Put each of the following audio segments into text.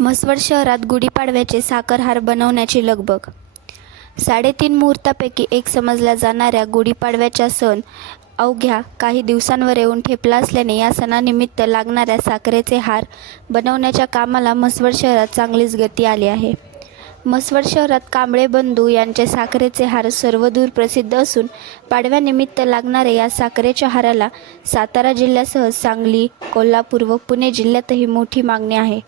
म्हसवड शहरात गुढीपाडव्याचे साखरहार बनवण्याची लगबग. साडेतीन मुहूर्तापैकी एक समजल्या जाणाऱ्या गुढीपाडव्याचा सण अवघ्या काही दिवसांवर येऊन ठेपला असल्याने या सणानिमित्त लागणाऱ्या साखरेचे हार बनवण्याच्या कामाला म्हसवड शहरात चांगलीच गती आली आहे. म्हसवड शहरात कांबळे बंधू यांचे साखरेचे हार सर्वदूर प्रसिद्ध असून पाडव्यानिमित्त लागणाऱ्या या साखरेच्या हाराला सातारा जिल्ह्यासह सांगली कोल्हापूर व पुणे जिल्ह्यातही मोठी मागणी आहे.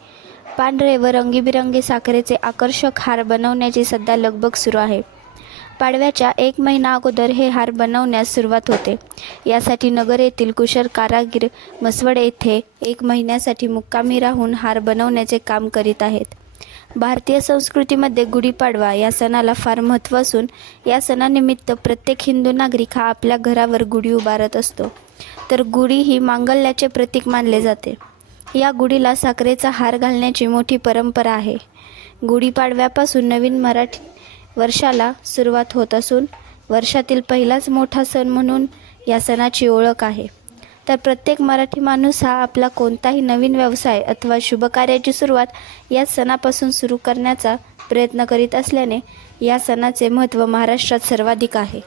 पांढरे व रंगीबिरंगी साखरेचे आकर्षक हार बनवण्याची सध्या लगबग सुरू आहे. पाडव्याच्या एक महिना अगोदर हे हार बनवण्यास सुरुवात होते. यासाठी नगर येथील कुशल कारागीर मसवड येथे एक महिन्यासाठी मुक्कामी राहून हार बनवण्याचे काम करीत आहेत. भारतीय संस्कृतीमध्ये गुढीपाडवा या सणाला फार महत्त्व असून या सणानिमित्त प्रत्येक हिंदू नागरिक हा आपल्या घरावर गुढी उभारत असतो. तर गुढी ही मांगल्याचे प्रतीक मानले जाते. या गुढीला साखरेचा हार घालण्याची मोठी परंपरा आहे. गुढीपाडव्यापासून नवीन मराठी वर्षाला सुरुवात होत असून वर्षातील पहिलाच मोठा सण म्हणून या सणाची ओळख आहे. तर प्रत्येक मराठी माणूस हा आपला कोणताही नवीन व्यवसाय अथवा शुभकार्याची सुरुवात या सणापासून सुरू करण्याचा प्रयत्न करीत असल्याने या सणाचे महत्त्व महाराष्ट्रात सर्वाधिक आहे.